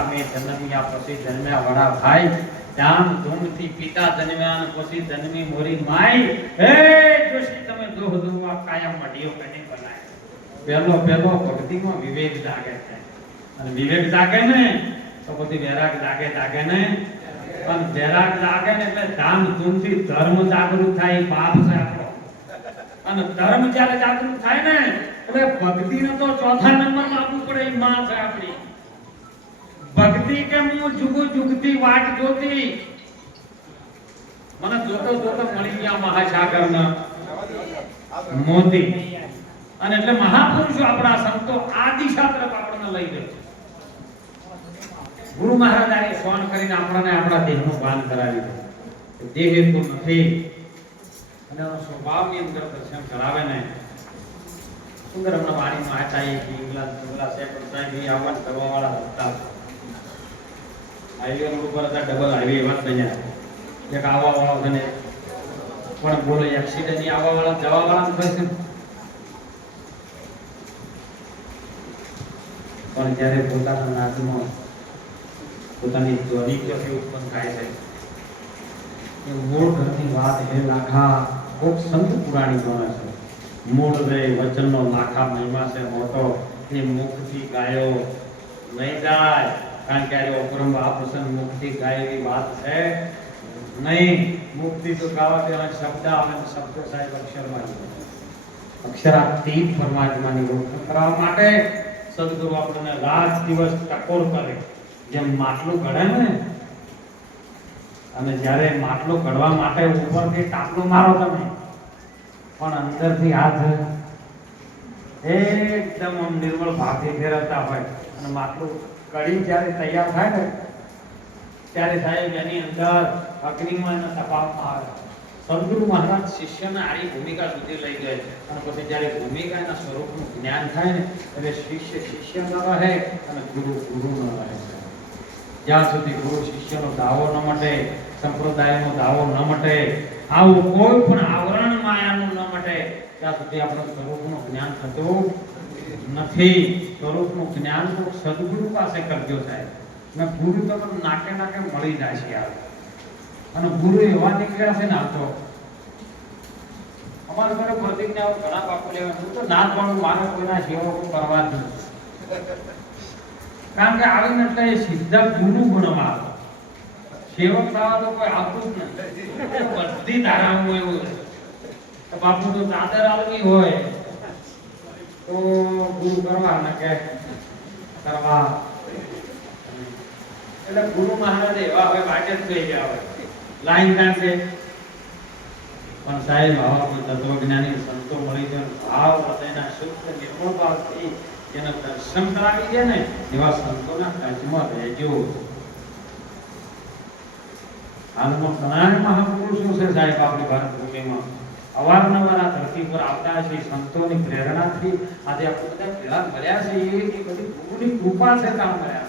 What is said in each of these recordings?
અમે જન્મ્યા પછી જન્મ્યા વડા ભાઈ. ધામ ધૂમથી પિતા જન્મ્યા અને પછી જન્મી મોરી માય હે, જોશી, તમે દોહ દોવા કાયમ મઢિયો કને બનાય પહેલો પહેલો ભક્તિમાં વિવેક જાગે છે. અને વિવેક જાગે ને, તો પછી વૈરાગ જાગે જાગે ને. પણ વૈરાગ જાગે ને એટલે ધામ ધૂમથી ધર્મ જાગૃત થાય, પાપ છે આપણો અને ધર્મ જ્યારે જાગૃત થાય ને, એટલે ભક્તિને તો ચોથા નંબરમાં આપવું પડે એ માં છે આપણી. ભક્તિ કે હું જુગુ જુગતી વાટ જોતી. મને જોતો જોતો મળી ગયા મહાસાગરના. મોતી. અને એટલે મહાપુરુષો આપણા સંતો આ દિશા તરફ આપણને લઈ ગયો. ગુરુ મહારાજ સોન કરીને આપણને આપણા દેહનું ભાન કરાવી દે દેહ તો નથી. અને સ્વભાવની અંદર દર્શન કરાવે ને. સુંદર હમણાં વાણીમાં આચાઈ કે ઇંગ્લેન્ડ સુંદરા શેખર સાહેબ એ આવવાન કરવા વાળા હતા. હાઈવે ઉપર હતા ડબલ હાઈવે એવા બન્યા એક આવવા વાળો છે ને, પણ બોલે એક્સિડન્ટની આવવા વાળા જવા વાળા થાય છે પણ જ્યારે પોતાના નાદમાં પોતાની ધ્વનિ ક્યાંથી ઉત્પન્ન થાય છે, એ મૂળ ઘરની વાત હે લાખા કોક સંત પુરાણી ગણે છે. મૂળ રે, વચનનો લાખા મહિમા છે, મોટો, એ મુખથી ગાયો નહીં જાય. કારણ કે આજે ઉપરમ આ પ્રસંગ મુક્તિ ગાય એવી વાત છે. નહીં, મુક્તિ તો ગાવા તેના શબ્દ આવે શબ્દો સાહેબ અક્ષરમાં અક્ષરાતીત પરમાત્માની ઓળખ કરાવવા માટે સદગુરુ આપણને રાત દિવસ ટકોર કરે. જેમ માટલું ઘડે ને, અને જ્યારે માટલો ઘડવા માટે ઉપરથી ટાપલું મારો તમે, પણ અંદરથી હાથ એકદમ નિર્મળ ભાવથી ફેરવતા હોય અને માટલું કડી જ્યારે તૈયાર થાય ને, ત્યારે સાહેબ એની અંદર અગ્નિમાં એનો તપાવવામાં આવે. સદગુરુ મહારાજ શિષ્યને આવી ભૂમિકા સુધી લઈ ગયે અને પછી જ્યારે ભૂમિકાના સ્વરૂપનું જ્ઞાન થાય ને, એટલે શિષ્ય શિષ્ય ન રહે અને ગુરુ ગુરુ ન રહે જ્યાં સુધી ગુરુ શિષ્યનો દાવો ન મટે, સંપ્રદાયનો દાવો ન મટે, આવું કોઈ પણ આવરણ માયાનું ન મટે, ત્યાં સુધી આપણું સ્વરૂપનું જ્ઞાન થતું નથી. સ્વરૂપનું જ્ઞાન તો સદગુરુ પાસે કરજો સાહેબ. મેં ગુરુ તમને નાકે નાકે મળી જાય છે યાર. અને ગુરુ એવા નીકળ્યા છે ને આ તો. અમારે ઘરે પ્રતિજ્ઞા ઘણા બાપુ લેવા તો ના પણ મારે કોઈના સેવકો કરવા જ નથી. કારણ કે આવીને એટલે એ સીધા ગુરુ ગુણમાં આવે. સેવક થવા તો કોઈ આવતું જ નથી. બધી ધારામાં એવું બાપુ તો દાદર આલવી હોય. તો ગુરુ કરવા ને કે કરવા એટલે ગુરુ મહારાજ એવા વાટે જ થઈ ગયા હોય લાઈન કાઢે પણ સાહેબ આવા તત્વજ્ઞાની સંતો મળી જાય ભાવ હૃદયના શુદ્ધ નિર્મળ ભાવથી જેને દર્શન કરાવી દે ને એવા સંતોના ટચમાં રહેજો હાલમાં ઘણા મહાપુરુષો છે સાહેબ આપણી ભારત ભૂમિમાં. અવારનવાર આ ધરતી પર આવતા છે સંતોની પ્રેરણાથી આજે આપણે બધા ભેળા મળ્યા છે એ બધી ગુરુની કૃપા છે કામ મળ્યા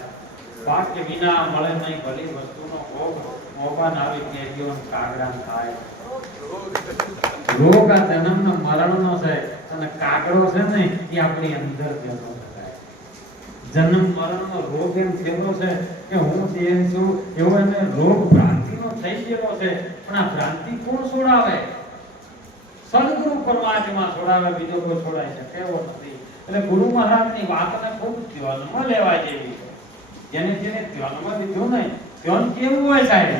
વાક્ય વિના મળે નહીં, ભલી વસ્તુનો ભોગ મોબાન આવી જીવન કાગડા થાય. રોગ આ જન્મનો, મરણનો છે. અને કાગડો છે ને, એ આપણી અંદર જન્મ જન્મ, મરણનો રોગ એમ થયેલો છે કે હું તેમ છું એવો એને રોગ ભ્રાંતિનો થઈ ગયેલો છે. પણ આ ભ્રાંતિ કોણ છોડાવે સદગુરુ પરમાત્મા છોડાવે, બીજો કોઈ છોડાઈ શકે એવો નથી. એટલે ગુરુ મહારાજની વાતને ખૂબ ધ્યાનમાં લેવા જેવી છે જેને જેને ધ્યાનમાં લીધું નહીં, ધ્યાન કેવું હોય સાહેબ?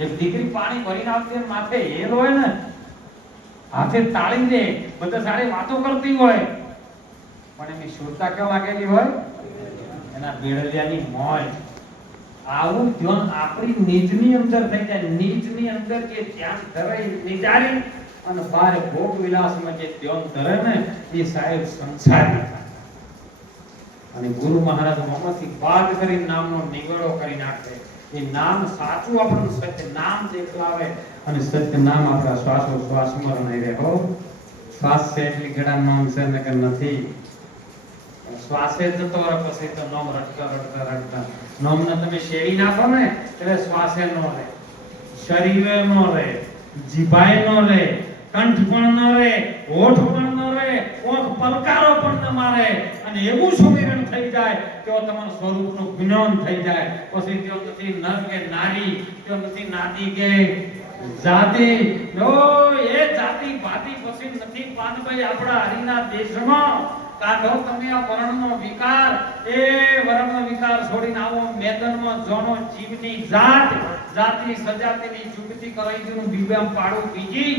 એક દીકરી પાણી ભરીને આવતી માથે હેલ હોય ને, હાથે તાળી દે, બધા સારી વાતો કરતી હોય. પણ એની શુરતા કેમ લાગેલી હોય? એના બેડલિયાની મોજ. આવું ધ્યાન આપણી નીજની અંદર થઈ જાય. નીજની અંદર જે ધ્યાન ધરાય, નિજારી અને બાર ભોગ વિલાસમાં જે ધ્યાન ધરે ને એ સાહેબ સંસારી અને ગુરુ મહારાજ મોમાંથી બાદ કરી નામનો નિગળો કરી નાખે. એ નામ સાચું આપણું સત્ય નામ દેખલાવે અને સત્ય નામ આપણા શ્વાસો શ્વાસમાં રહી. રહે શ્વાસ છે એટલી ગળા નામ છે ને કે નથી. શ્વાસે જતો રહે, પછી તો નામ રટતા રટતા રટતા નામને તમે શેરી નાખો ને, એટલે શ્વાસે નો રહે. શરીરે નો રહે, જીભાએ નો રહે. કંઠ પણ ન રહે હોઠ પણ ન રહે, ઓખ પલકારો પણ ન મારે. અને એવું સુમિરણ થઈ જાય તો તમારું સ્વરૂપનું જ્ઞાન થઈ જાય. પછી તેઓ નથી નર કે નારી, તેઓ નથી નાતી કે જાતિ. નો એ જાતિ ભાતિ પછી નથી પાનભાઈ આપણા હરિના દેશમાં. કાઢો તમે આ વર્ણનો વિકાર, એ વર્ણનો વિકાર છોડીને આવો મેદાનમાં જોનો જીવની જાત. જાતિ સજાતિની જુગતી કરાઈ દીનું બીબામ પાડું બીજી.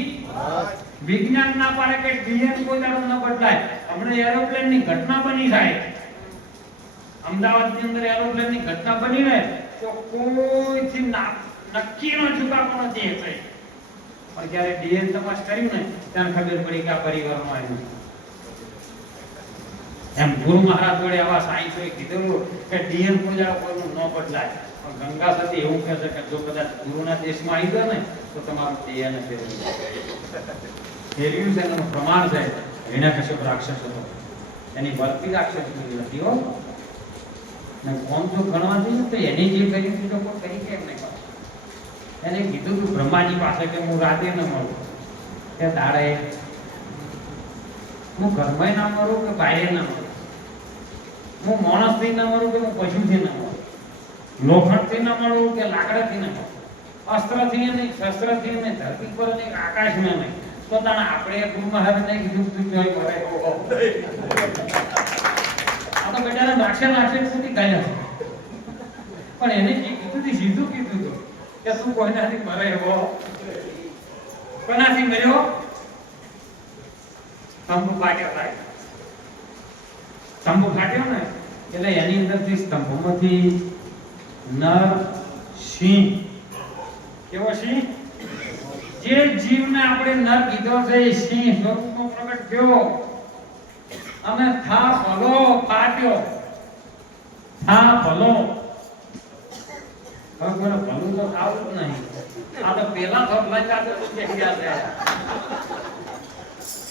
વિજ્ઞાન ના પાડે કે ડીએન કોઈ ન બદલાય. હમણાં એરોપ્લેનની ઘટના બની થાય અમદાવાદની અંદર એરોપ્લેનની ઘટના બની ને તો કોઈ થી નક્કી નો ચુકાતો નથી એ કઈ પણ જ્યારે ડીએન તપાસ કર્યું ને, ત્યારે ખબર પડી કે આ પરિવારમાં આવ્યું એમ ગુરુ મહારાજ જોડે આવા સાયન્સોએ કીધેલું કે ડીએન કોઈ દાડો કોઈનું ન બદલાય. પણ ગંગા સતી એવું કહે છે કે જો કદાચ ગુરુના દેશમાં આવી ગયો ને, તો તમારું ડીએન ફેરવી ફેરવ્યું છે એનું પ્રમાણ છે. હિરણ્યકશ્યપ રાક્ષસ હતો. એની ભરતી રાક્ષસ નથી હો. ને કોણ જો ગણવાથી ને તો એને જે કર્યું તે લોકો કરી કેમ નહીં? એને કીધું તું બ્રહ્માજી પાસે કે હું રાતે ન મળું. કે દાડે હું ઘરમાં ના મરું કે બહારે ના મરું? હું માણસથી ના મરું કે હું પશુથી ના મરું લોખંડથી ન મળવું કે લાકડાથી ન મળવું? અસ્ત્રથી નહીં શસ્ત્રથી નહીં ધરતી પર નહીં આકાશમાં નહીં. તો તાણે આપણે ગુરુ મહારાજ નહીં કીધું તું જોઈ કરે આ તો બેટાને નાખશે નાખશે સુધી ગયા છે. પણ એને કીધું તે સીધું કીધું હતું કે તું કોઈનાથી મરે એવો કોનાથી મર્યો? સ્તંભ ફાટ્યો થાય સ્તંભ ફાટ્યો ને? એટલે એની અંદરથી સ્તંભમાંથી નર સિંહ કેવો સિંહ? જે જીવને આપણે નર કીધો છે એ સિંહ સ્વરૂપનો પ્રગટ થયો. અને થા ભલો ફાટ્યો થા ભલો. કોઈને ભલું તો થાવું જ નહીં. આ તો પેલા થપ લાગ્યા તો કે ગયા છે.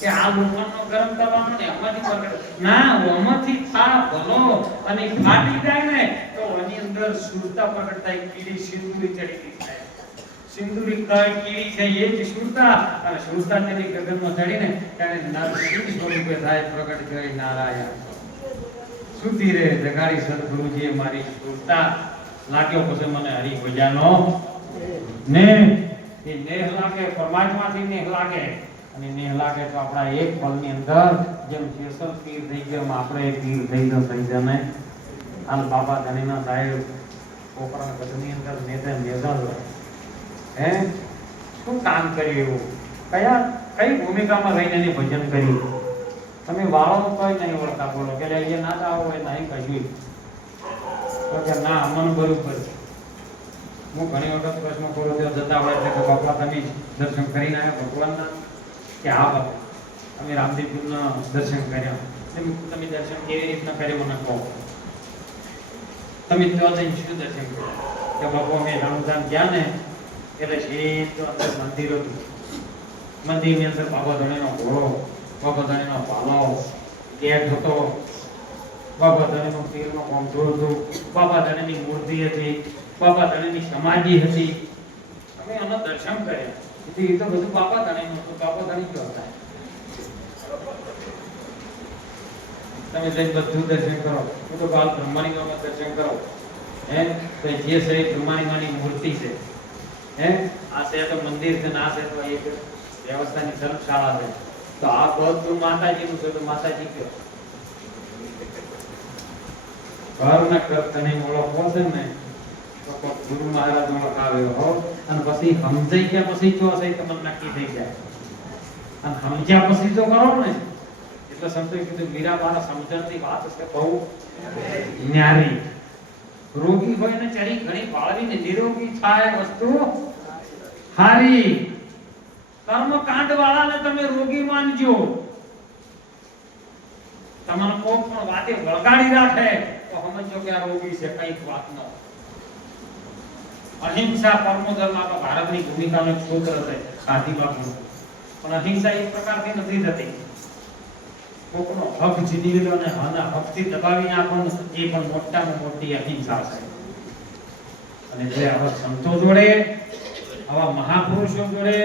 કે આ લોખંડનો ગરમ કરવાનો ને એમાંથી પ્રગટ ના, ઓમાંથી થા ભલો. અને ફાટી જાય ને, તો એની અંદર સુરતા પકડતા એક કીડી સિંદૂરી ચડી થાય. સિંદૂરી કઈ કીડી છે એ જ સુરતા. અને સુરતા તેની ગગનમાં ચડીને ત્યારે નરસિંહ સ્વરૂપે થાય પ્રગટ કરી નારાયણ. સુતી રે જગાડી સદગુરુજીએ મારી સુરતા. લાગ્યો પછી મને હરી ભજાનો ને, એ નેહ લાગે, પરમાત્માથી નેહ લાગે. અને નેહ લાગે તો આપણા એક પલની અંદર જેમ જેસલ પીર થઈ ગયો આપણે પીર થઈ ગયો થઈ જને હાલ બાબા ધણીના સાહેબ કોપરા ગઢની અંદર મેદાન મેદાન હે? શું કામ કર્યું એવું? કયા, કઈ ભૂમિકામાં રહીને એને ભજન કર્યું તમે વાળો કઈ નહીં ઓળખતા બોલો. કે અહીંયા ના આવો હોય, નહીં કહ્યું તો કે ના, અમન બરોબર. હું ઘણી વખત પ્રશ્ન કરું ત્યાં જતા હોય એટલે કે બાપા, તમે દર્શન કરીને આવ્યા ભગવાનના? કે આ બાપા અમે રામદેવપુરના દર્શન કર્યા. તમે દર્શન કેવી રીતના કર્યા મને કહો. તમે ત્યાં શું દર્શન કર્યા? કે બાપા, અમે રામધામ ગયા ને, એટલે સીધું અંદર મંદિર હતું. મંદિરની અંદર બાબા ધણીનો ઘોડો, બાબા ધણીનો પાલો ગેટ હતો. બાબા ધણીનો પીરનો કોંઠો હતું. બાબા ધણીની મૂર્તિ હતી. બાબા ધણીની સમાધિ હતી. અમે એનો દર્શન કર્યા. એટલે એ તો બધું બાબા ધણીનું હતું બાબા ધણી કયો હતા તમે જઈને બધું દર્શન કરો હું તો કાલ બ્રહ્માની મામાં દર્શન કરો હે તો જે છે એ બ્રહ્માની માની મૂર્તિ છે હે આ છે તો મંદિર છે ને આ છે તો એક વ્યવસ્થાની ધર્મશાળા છે તો આ બધું માતાજીનું છે તો માતાજી કયો ઘરના કર તને ઓળખવો છે ને તો કોક ગુરુ મહારાજ ઓળખાવ્યો હો અને પછી સમજાઈ ગયા પછી જો હશે તમને નક્કી થઈ જાય. અને સમજ્યા પછી જો કરો ને. એટલે સમજો કીધું, મીરાબાના સમજણની વાત છે બહુ ન્યારી. રોગી હોય ને ચરી ઘણી બાળવીને નિરોગી થાય વસ્તુ હારી. કર્મ કાંડ વાળાને તમે રોગી માનજો. તમારો કોઈ પણ વાતે વળગાડી રાખે, તો સમજો કે આ રોગી છે, કંઈક વાતનો. અહિંસા પરમો ધર્મ આપણા ભારતની ભૂમિકાનો એક સૂત્ર છે ગાંધીબાપુનું પણ અહિંસા એક પ્રકારથી નથી થતી. કોકનો હક જીની લીધો અને હના હકથી દબાવી નાખો એ પણ મોટામાં મોટી અહિંસા છે. અને જે આવા સંતો જોડે, આવા મહાપુરુષો જોડે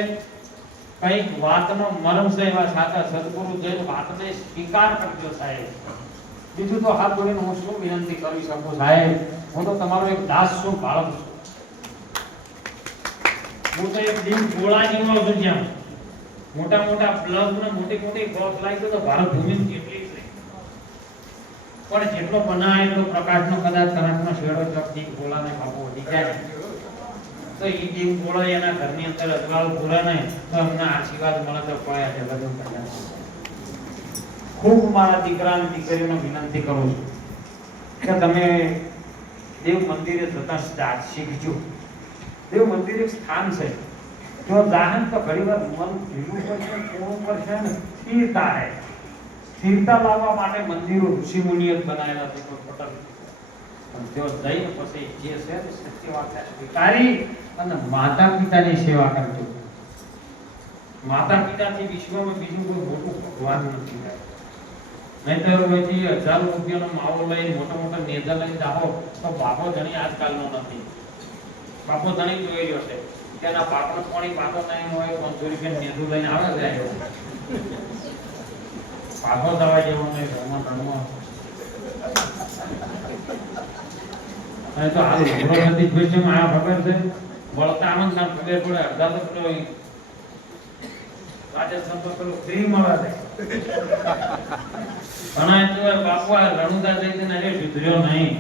કંઈક વાતનો મરમ છે, એવા સાચા સદગુરુ જે વાતને સ્વીકાર કરજો સાહેબ. બીજું તો હાથ જોડીને હું શું વિનંતી કરી શકું સાહેબ? હું તો તમારો એક દાસ છું બાળક છું. હું તો એક દિન ગોળા જેવો છું ત્યાં. મોટા મોટા પ્લગ ને મોટી મોટી ક્રોસ લાગી તો ભારત ભૂમિ કેટલી પણ જેટલો બનાવે એટલો પ્રકાશનો કદાચ કરંટનો શેડો ચોકથી ગોળાને કાપો વધી જાય. તો એ ટીમ ગોળો એના ઘરની અંદર અજવાળું નહીં, તો અમને આશીર્વાદ મળે તો પડ્યા છે બધું કદાચ. ખૂબ મારા દીકરા અને દીકરીઓને વિનંતી કરું છું કે તમે દેવ મંદિરે જતા શીખજો. દેવ મંદિર એક સ્થાન છે. જો જાહન તો ઘણી વાર મન ઢીલું પડશે પૂર્ણ પડશે ને, સ્થિરતા રહે. સ્થિરતા લાવવા માટે મંદિરો ઋષિ મુનિએ બનાવેલા છે પણ તેઓ જઈને પછી જે છે સત્ય વાર્તા સ્વીકારી અને માતા પિતાની સેવા કરતો માતા પિતાથી વિશ્વમાં બીજું કોઈ મોટું ભગવાન નથી નહીં નહીંતર પછી હજાર રૂપિયાનો માવો લઈ મોટા મોટા નેજા લઈને જાઓ, તો બાપો જણી આજકાલનો નથી. બાપો ધણી જોયેલો છે. તેના બાપનો પાણી બાપો નહીં હોય પાંચસો રૂપિયા નેજું લઈને આવે છે બાપો દવા જેવો નહીં ધર્મ ધર્મ અને તો આ ઘોડો નથી જોઈ છે આ ખબર છે. વળતા આનંદ નામ ખબર પડે, અડધા તો પેલો રાજસ્થાન તો પેલો ફ્રી મળે છે. ઘણા તો બાપુ આ રણુદા જઈને સુધર્યો નહીં.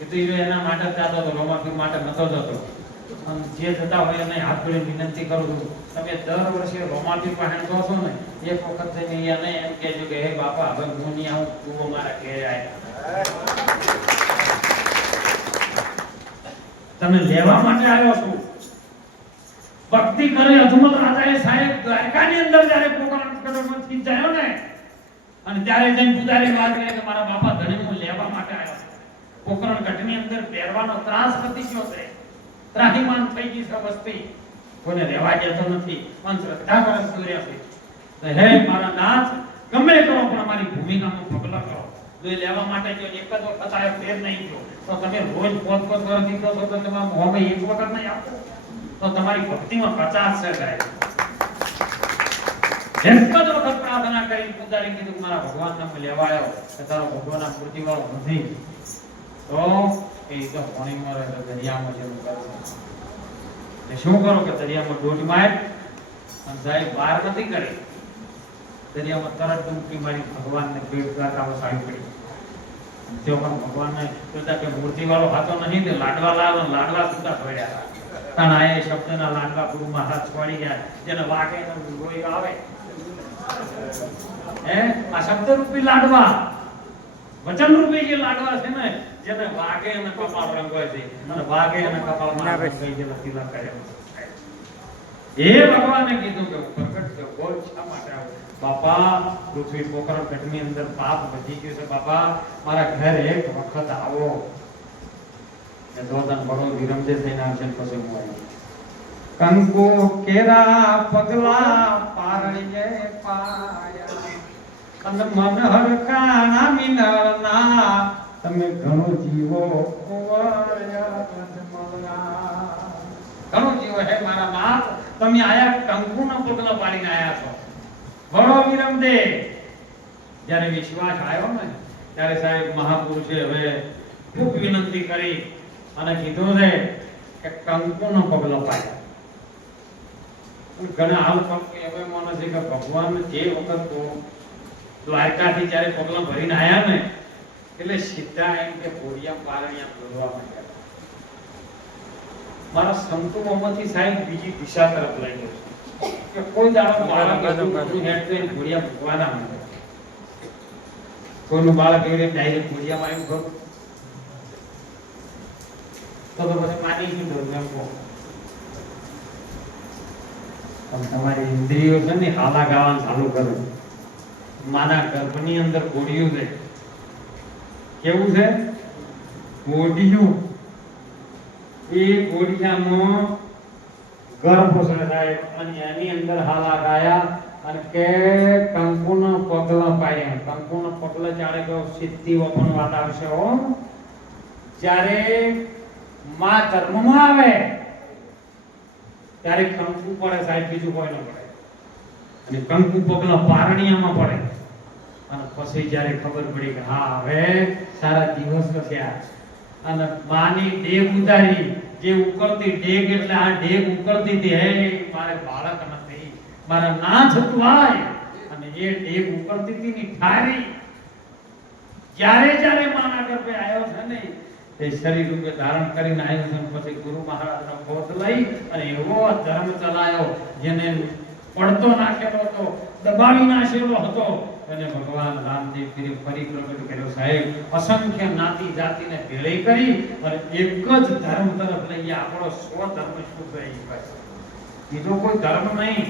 એ તો ઈ એના માટે જ હતો રોમાફી માટે નતો જતો. અને જે થતા હોય એને હાથ જોડીને વિનંતી કરું છું. તમે દર વર્ષે રોમાફી પાસે કહો છો ને, એક વખત જઈને એને એમ કહેજો કે, હે બાપા, હવે હું નહીં આવું, તું અમારા ઘેર આવ્યા તમે લેવા માટે આવ્યો છો? ભક્તિ કરે અજમલ રાજાએ સાહેબ દ્વારકાની અંદર જ્યારે પોતાના કદમથી જાય ને? અને ત્યારે જઈને પૂજારી વાત કરે કે, મારા બાપા ધણી હું લેવા માટે આવ્યો છું પોકરણ ઘટની અંદર પહેરવાનો ત્રાસ પતી ગયો છે ત્રાહીમાન થઈ ગઈ છે વસ્તી. કોને રહેવા દેતો નથી. પણ શ્રદ્ધા કરે સૂર્ય છે હે મારા નાથ, ગમે કરો, પણ અમારી ભૂમિકામાં પગલા કરો તો લેવા માટે જો એક જ વખત આવ્યો ફેર નહીં જો તો તમે રોજ પોત પોત કરો નીકળો છો તો તમારા મોહમાં એક વખત નહીં આપો. તો તમારી ભક્તિમાં પચાસ છે સાહેબ. પ્રાર્થના કરી પૂજારી કીધું મારા ભગવાનને નામ લેવા આવ્યો. તારો ભગવાનના મૂર્તિ વાળો નથી. તો એ તો પાણીમાં રહે તો દરિયામાં જેવું કરશે એટલે શું કરો કે દરિયામાં દોટ માર અને સાહેબ બહાર નથી કરી દરિયામાં તરત ડૂબકી મારી ભગવાનને પેટ ગાતા વસાવી પડી જો પણ ભગવાનને કહેતા કે મૂર્તિ વાળો હાથો નહીં તે લાડવા લાવ અને લાડવા સુધા છોડ્યા હતા કારણ આ એ શબ્દના લાડવા ગુરુમાં હાથ છોડી ગયા જેને વાગે ને રોઈ આવે હે આ શબ્દ રૂપી લાડવા વચન રૂપી જે લાડવા છે ને જેને વાગે અને કપાળ રંગવાય છે અને વાગે અને કપાળમાં રંગવાય જેવા તિલક કરે. એ ભગવાને કીધું કે પ્રગટ થયો. બોલ શા માટે આવ્યો બાપા પૃથ્વી પોકરણ ઘટની અંદર પાપ વધી ગયું છે. બાપા મારા ઘરે એક વખત આવો. ને દોતન બળો વિરમજે થઈને આવશે પછી હું આવી. કંકુ કેરા પગલા પારણીએ પાયા. અને મન હરકાણા મિનરના તમે ઘણો જીવો ઘણો જીવો હે મારા નાથ તમે આયા કંકુના પગલા પાડીને આયા છો. બડો વિરમ દે. જ્યારે વિશ્વાસ આવ્યો ને, ત્યારે સાહેબ મહાપુરુષે હવે ખૂબ વિનંતી કરી અને કીધું છે કે કંકુનો પગલો પાડ્યો. ઘણા હાલ પગ એવો માને છે કે ભગવાન જે વખત દ્વારકાથી જ્યારે પગલા ભરીને આયા ને એટલે સીધા એમ કે ઘોડિયા પારણિયા દોરવા માંડ્યા. મારા સંતોમાંથી સાહેબ બીજી દિશા તરફ લઈ ગયો કે કોઈ દાડો બાળક બાજુ. બધું હેઠે ઘોડિયા ભગવાના માંડે. કોઈનું બાળક એવી રીતે ડાયરેક્ટ ઘોડિયા એમ ખરું તો તો પછી માની શું જરૂર એમ કહો. પણ તમારી ઇન્દ્રિયો છે ને હાલા ગાવાનું ચાલુ કરો. માના ગર્ભની અંદર ગોળિયું છે કેવું છે? ગોળિયું એ ગોળિયામાં ગર્ભ થાય અને એની અંદર હાલા ગાયા અને કે કંકુના પગલા પાયે. કંકુના પગલા ચાલે કે સિદ્ધિ પણ વાત આવશે હો. જ્યારે માં ધર્મમાં આવે, ત્યારે કંકુ પડે સાહેબ, બીજું કોઈ ન પડે. અને કંકુ પગલા પારણિયામાં પડે. અને પછી જ્યારે ખબર પડી કે હા, હવે સારા દિવસો થયા અને માની ડેગ ઉતારી, જે ઉકળતી ડેગ એટલે આ ડેગ ઉકળતી હતી હે મારે બાળક નથી મારા ના થતું હોય અને એ ડેગ ઉકળતી હતી ની ઠારી. જ્યારે જ્યારે માના ગર્ભે આવ્યો છે ને, એ શરીર રૂપે ધારણ કરીને આવ્યો છે પછી ગુરુ મહારાજનો ખોટ લઈ અને એવો ધર્મ ચલાયો, જેને પડતો નાખેલો હતો દબાવી નાખેલો હતો. અને ભગવાન રામદેવ ફરી પ્રગટ કર્યો સાહેબ. અસંખ્ય નાતી જાતિને ભેળી કરી અને એક જ ધર્મ તરફ લઈએ આપણો સ્વધર્મ શું છે એ બસ. બીજો કોઈ ધર્મ નહીં.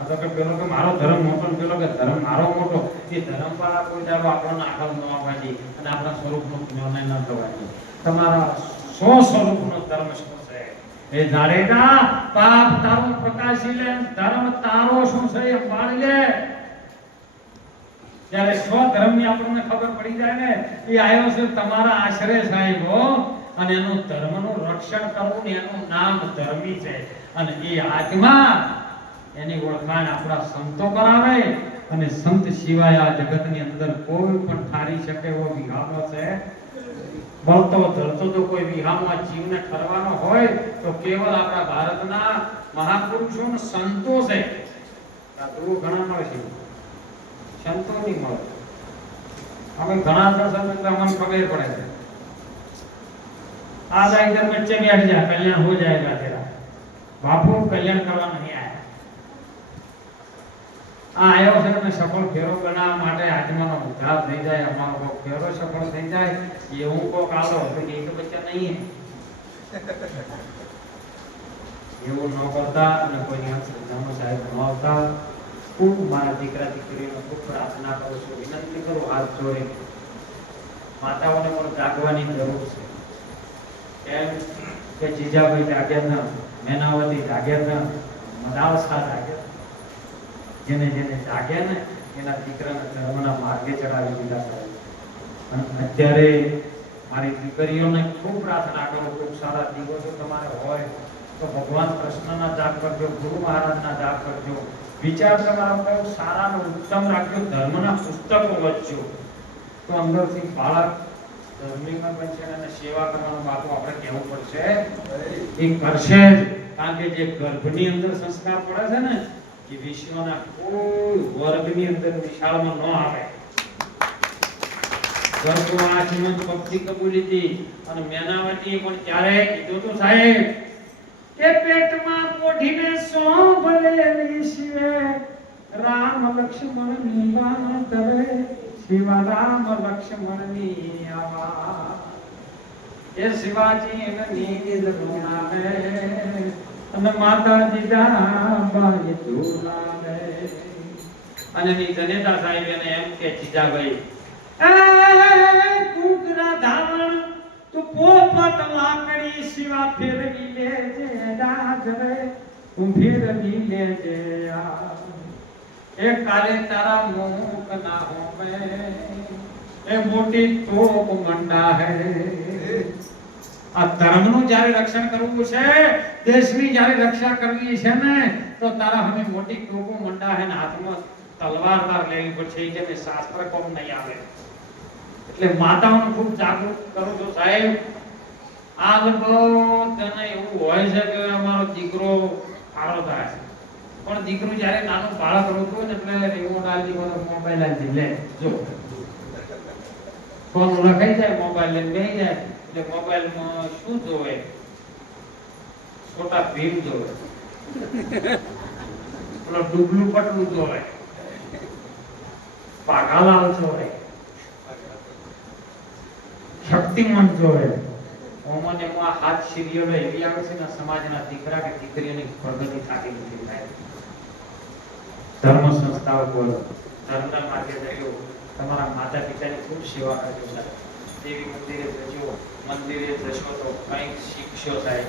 અથવા કે પેલો કે મારો ધર્મ મોટો પેલો કે ધર્મ મારો મોટો. એ ધર્મ વાળા કોઈ દાડો આપણને આગળ ન આપવાથી અને આપણા સ્વરૂપનું જ્ઞાન ન થવાથી તમારા સો સ્વરૂપનો ધર્મ શું એ જાડેજા પાપ તારું પ્રકાશી લે ધર્મ તારો શું છે એ માણી લે. જ્યારે ધર્મની આપણને ખબર પડી જાય ને, એ આવ્યો છે તમારા આશરે સાહેબ અને એનું ધર્મનું રક્ષણ કરવું ને એનું નામ ધર્મી છે. અને એ આત્મા એની ઓળખાણ આપણા સંતો કરાવે અને સંત સિવાય આ જગતની અંદર કોઈ પણ ઠારી શકે એવો વિહામો છે બળતો ધરતો જો કોઈ વિહામો જીવને ઠરવાનો હોય, તો કેવલ આપણા ભારતના મહાપુરુષો ને સંતો છે. આ ઘણા મળે છે સંતો નહીં મળે અમે ઘણા પ્રસંગ એટલે અમને ખબર પડે છે आज इधर बच्चे बैठ जा कल्याण हो जाएगा तेरा बापू कल्याण करवा नहीं आया આ આવ્યો છે ને સફળ ફેરો બનાવવા માટે આત્માનો ઉદ્ધાર થઈ જાય અમારો કોક ફેરો સફળ થઈ જાય એવું કોક આવો તો એ તો બચ્ચા નહીં એવું ન કરતા અને કોઈની અંધશ્રદ્ધામાં સાહેબ ન આવતા ખૂબ મારા દીકરા દીકરીઓને ખૂબ પ્રાર્થના કરું છું, વિનંતી કરું હાથ જોડે. માતાઓને પણ જાગવાની જરૂર છે. કેમ કે જીજાભાઈ જાગ્યા ન મેનાવતી જાગ્યા ન મદાવસા જાગ્યા જેને જેને જાગ્યા ને, એના દીકરાના ધર્મના માર્ગે ચડાવી દીધા સાહેબ અત્યારે મારી દીકરીઓને ખૂબ પ્રાર્થના કરું ખૂબ સારા દિવસો તમારે હોય તો ભગવાન કૃષ્ણના જાપ કરજો, ગુરુ મહારાજના જાપ કરજો. વિચાર તમારો કયો સારા અને ઉત્તમ રાખ્યો ધર્મના પુસ્તકો વચ્ચો તો અંદરથી બાળક ધર્મીમાં બનશે અને સેવા કરવાનો બાપુ આપણે કહેવું પડશે. એ કરશે જ. કારણ કે જે ગર્ભની અંદર સંસ્કાર પડે છે ને એ વિશ્વના કોઈ વર્ગની અંદર વિશાળમાં ન આવે. ગર્ભમાં શ્રીમંત ભક્તિ કબૂલી હતી અને મેનાવતીએ પણ ત્યારે કીધું તો સાહેબ કે પેટમાં પોઢીને સોંભળેલી શિવે. રામ લક્ષ્મણ નિવાન કરે. શિવા રામ લક્ષ્મણની આવા. એ શિવાજી ની રૂણાવે અને માતાજી જાબાઈ ઝુલાવે અને ની જનેતા સાહેબ એને એમ કે, જીજાભાઈ, એ કુકરા ધાવણ તું પોપટ લાકડી સિવા ફેરવી લેજે રાજરે તું ફેરવી લેજે આ એ કાલે તારા મુખ ના હોવે એ મોટી તોપ મંડા હે આ ધર્મનું જ્યારે રક્ષણ કરવું છે દેશની જ્યારે રક્ષા કરવી છે ને તો તારા હવે મોટી ટોપો મંડા હે ને હાથમાં તલવાર તાર લેવી પડશે એ જેને શાસ્ત્ર કોમ નહીં આવે એટલે માતાઓને ખૂબ જાગૃત કરું છું સાહેબ. હોય છે કે અમારો દીકરો સારો એટલે મોબાઈલ મોબાઈલમાં શું જોવે? છોટા ભીમ જોવે. પેલો ડુબલું પટલું જોવે. પાઘાલાલ જોવે. શક્તિમંત જોવે ઓમને એમાં હાથ સિરિયલો એવી આવે છે ને, સમાજના દીકરા કે દીકરીઓની પ્રગતિ થતી નથી થાય. ધર્મ સંસ્થાઓ બોલો. ધર્મના માર્ગે જજો તમારા માતા પિતાની ખૂબ સેવા કરજો દેવી મંદિરે જજો, મંદિરે જશો તો કંઈક શીખશો સાહેબ.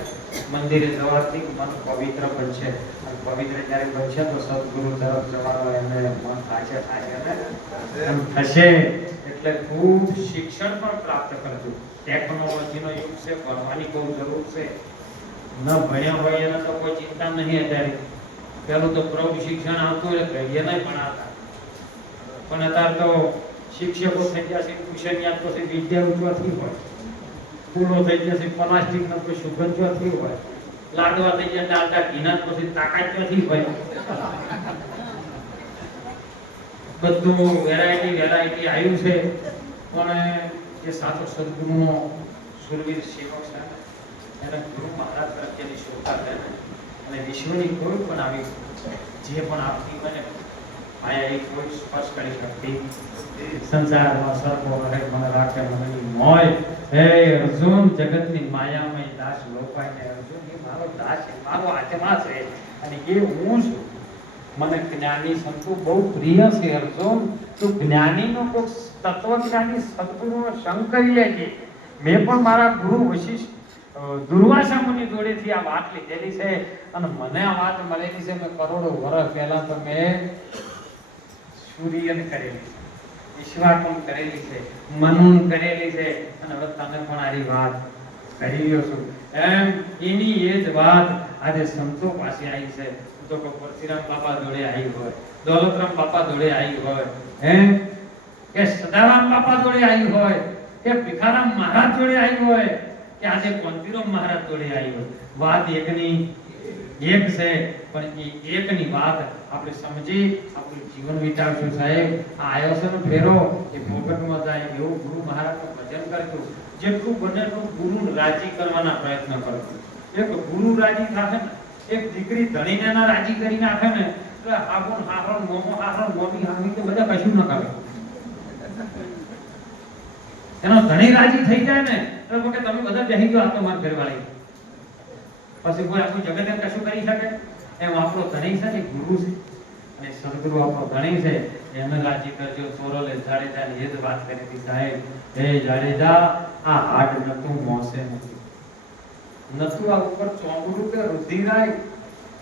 મંદિરે જવાથી મન પવિત્ર બનશે. અને પવિત્ર જ્યારે બનશે તો સદગુરુ તરફ જવાનો એમને મન થાશે થાય અને થશે. એટલે ખૂબ શિક્ષણ પણ પ્રાપ્ત કરજો. ટેકનોલોજીનો યુગ છે, ભણવાની બહુ જરૂર છે. ન ભણ્યા હોય એને તો કોઈ ચિંતા નહીં અત્યારે. પેલું તો પ્રૌઢ શિક્ષણ આવતું એટલે એને ભણાવતા પણ અત્યારે તો શિક્ષકો થઈ ગયા છે, ટ્યુશન યાદ પછી વિદ્યા ઉચવાથી હોય. પૂરો થઈ ગયા છે પ્લાસ્ટિક નો કોઈ સુગંધ ચોથી હોય. લાડવા થઈ ગયા ડાલડા ઘીના પછી તાકાત ચોથી હોય. બધું વેરાયટી વેરાયટી આવ્યું છે. પણ એ સાચો સદગુરુનો સુરવીર સેવક છે. એને ગુરુ મહારાજ પ્રત્યેની શોભા છે. અને વિશ્વની કોઈ પણ આવી જે પણ આપતી મને માયા એ કોઈ સ્પર્શ કરી શકતી. સંસારમાં સર્વો રહે મને રાખે મને મોય. હે અર્જુન, જગતની માયામય દાસ લોપાઈને અર્જુન, એ મારો દાસ છે, મારો આત્મા છે. અને એ હું છું. મને જ્ઞાની સંતો બહુ પ્રિય છે, અર્જુન. તું જ્ઞાનીનો કોઈ તત્વજ્ઞાની સદગુરુનો સંગ કરી લેજે. મેં પણ મારા ગુરુ વશિષ્ઠ દુર્વાસા મુનિ જોડેથી આ વાત લીધેલી છે અને મને આ વાત મળેલી છે. મેં કરોડો વર્ષ પહેલા તો મેં સૂર્યન કરેલી છે વિશ્વાકમ કરેલી છે, મનન કરેલી છે અને હવે તમે પણ આરી વાત કરી રહ્યો છું. એમ એની એ જ વાત આજે સંતો પાસે આવી છે. તો કો પરશુરામ બાપા જોડે આવી હોય, દોલતરામ બાપા જોડે આવી હોય, હે? કે સદારામ બાપા જોડે આવી હોય, કે ભિખારામ મહારાજ જોડે આવી હોય, કે આજે કોંતીરામ મહારાજ જોડે આવી હોય. વાત એકની એક છે, પણ એ એકની વાત આપણે સમજી આપણું જીવન વિચારશું સાહેબ. આ આયોસન ફેરો એ ભોગટમાં જાય એવું ગુરુ મહારાજનું ભજન કરતું, જેટલું બને એટલું ગુરુ રાજી કરવાના પ્રયત્ન કરતું એક ગુરુ રાજી થાય ને એક દીકરી ધણીને ના રાજી કરી નાખે ને, એટલે હાગુન, હાહરણ મોમો હાહરણ મોમી હામી તો બધા કશું ન કરે એનો ધણી રાજી થઈ જાય ને એટલે કે તમે બધા બેહી ગયો આ તો મારા પછી કોઈ આખું જગત એમ કશું કરી શકે? એમ આપણો ધણી છે ને ગુરુ છે. અને સદગુરુ આપણો ધણી છે. એને રાજી કરજો સોરલે જાડેજાની એ જ વાત કરી હતી સાહેબ. હે જાડેજા, આ હાટ નતું મોસે નથી આ ઉપર ચોંગડું કે રુધિરાય.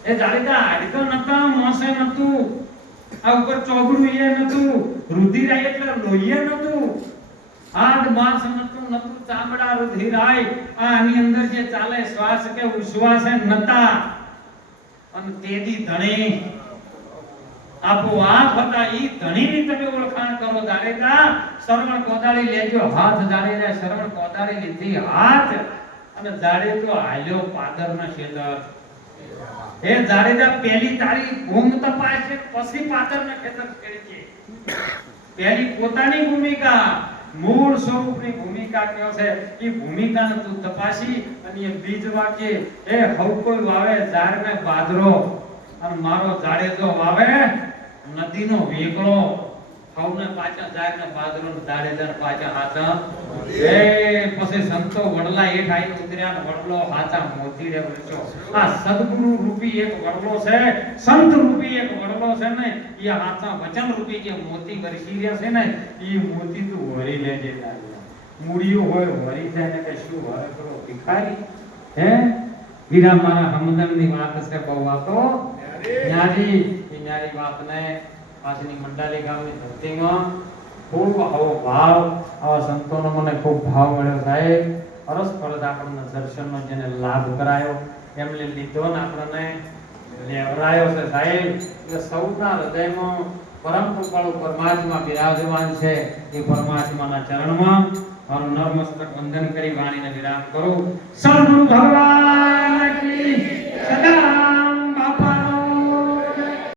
એ જાણીતા હાડ નતા, મોસે નતું. આ ઉપર ચોગડું એ નતું. રુધિરાય એટલે લોહીએ નતું. હાડ, માંસ નતું નતું, ચામડા રુધિરાય. આ આની અંદર જે ચાલે, શ્વાસ કે ઉશ્વાસ નતા. અને તેદી ધણી. આપો આપ હતા ઈ ધણીની તમે ઓળખાણ કરો જાડેજા શ્રવણ કોદાળી લેજો, હાથ જાડેજા શરણ કોદાળી લીધી, હાથ. અને જાડે તો હાલ્યો પાદરના ખેતર એ જાડેજા પહેલી તારી ભૂમ તપાસે, પછી પાદરના ખેતર ખેડજે પહેલી પોતાની ભૂમિકા, મૂળ સ્વરૂપની ભૂમિકા કયો છે? એ ભૂમિકાને તું તપાસી અને એ બીજ વાક્ય એ હવ કોઈ વાવે ઝાડને બાદરો અને મારો જાડેજો વાવે, નદીનો વેગળો. હવને પાછા ઝાડને બાદરો ને જાડેજાને પાછા હાથા. એ પછી સંતો વડલા હેઠ આઈને ઉતર્યા ને વડલો હાથા મોતી રે વળ્યો આ સદગુરુ રૂપી એક વડલો છે સંત રૂપી એક વડલો છે ને એ હાથા વચન રૂપી જે મોતી વરસી રહ્યા છે ને એ મોતી તું વરી લેજે તારી. મૂડીઓ હોય વરી જાય ને કે શું વરે કરો ભિખારી? હે? વીરા મારા હમદમની વાત છે બહુ વાતો. ન્યારી. એ ન્યારી વાતને પાછળની મંડાલી ગામની ધરતીમાં ખૂબ આવો ભાવ, આવા સંતોનો મને ખૂબ ભાવ મળ્યો સાહેબ. પરસ્પર આપણને દર્શનનો જેને લાભ કરાયો, એમને લીધો ને આપણને લેવરાયો છે સાહેબ. એ સૌના હૃદયમાં પરમ કૃપાળુ પરમાત્મા બિરાજમાન છે એ પરમાત્માના ચરણમાં. મારું નર્મસ્તક વંદન કરી વાણીને વિરામ કરું. સર્વ ભગવાન કી સદા